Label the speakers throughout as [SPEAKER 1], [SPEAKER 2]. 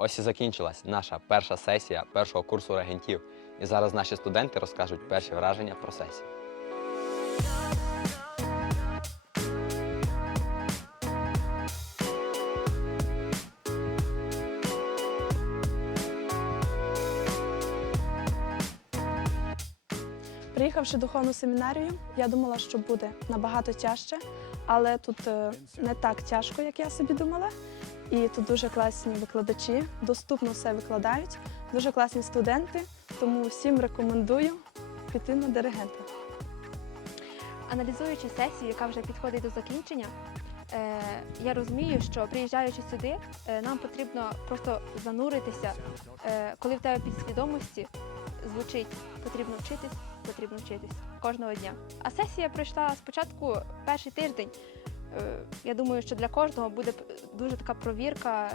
[SPEAKER 1] Ось і закінчилась наша перша сесія першого курсу регентів. І зараз наші студенти розкажуть перші враження про сесію.
[SPEAKER 2] Приїхавши духовну семінарію, я думала, що буде набагато тяжче, але тут е, не так тяжко, як я собі думала. І тут дуже класні викладачі, доступно все викладають, дуже класні студенти, тому всім рекомендую піти на диригента.
[SPEAKER 3] Аналізуючи сесію, яка вже підходить до закінчення, е, я розумію, що приїжджаючи сюди, е, нам потрібно просто зануритися, е, коли в тебе підсвідомості звучить потрібно вчитись, потрібно вчитись кожного дня. А сесія пройшла спочатку перший тиждень. Е, Я думаю, що для кожного буде дуже така провірка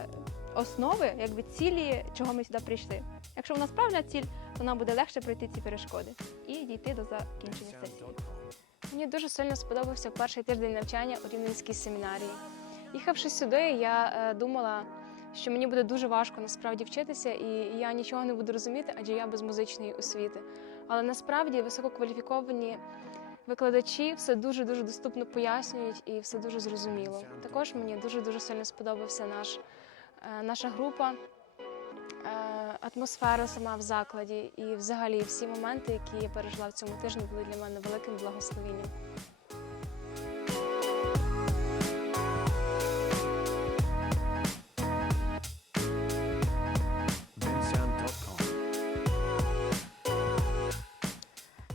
[SPEAKER 3] основи, якби цілі, чого ми сюди прийшли. Якщо у нас правильна ціль, то нам буде легше пройти ці перешкоди і дійти до закінчення сесії.
[SPEAKER 4] Мені дуже сильно сподобався перший тиждень навчання у Рівненській семінарії. Їхавши сюди, я е, думала, що мені буде дуже важко насправді вчитися, і я нічого не буду розуміти, адже я без музичної освіти. Але насправді висококваліфіковані викладачі все дуже дуже доступно пояснюють і все дуже зрозуміло. Також мені дуже дуже сильно сподобався наш, е, наша група. е, Атмосфера сама в закладі і взагалі всі моменти, які я пережила в цьому тижні, були для мене великим благословенням.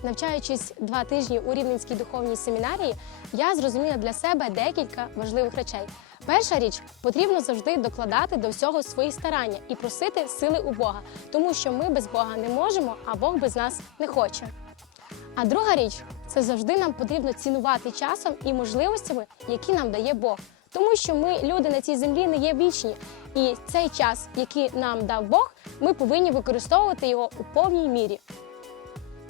[SPEAKER 5] Навчаючись два тижні у Рівненській духовній семінарії, я зрозуміла для себе декілька важливих речей. Перша річ потрібно завжди докладати до всього свої старання і просити сили у Бога, тому що ми без Бога не можемо, а Бог без нас не хоче. А друга річ це завжди нам потрібно цінувати часом і можливостями, які нам дає Бог. Тому що ми, люди на цій землі, не є вічні, і цей час, який нам дав Бог, ми повинні використовувати його у повній мірі.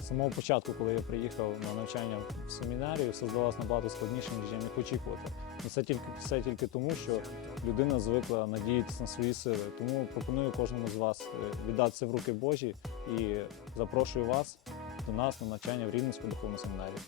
[SPEAKER 6] Самого початку, коли я приїхав на навчання в семінарію, все здавалося набагато складніше, ніж я міг очікувати. І це тільки все тільки тому, що людина звикла надіятися на свої сили. Тому пропоную кожному з вас е, віддатися в руки Божі і запрошую вас до нас на навчання в Рівненську духовну семінарію.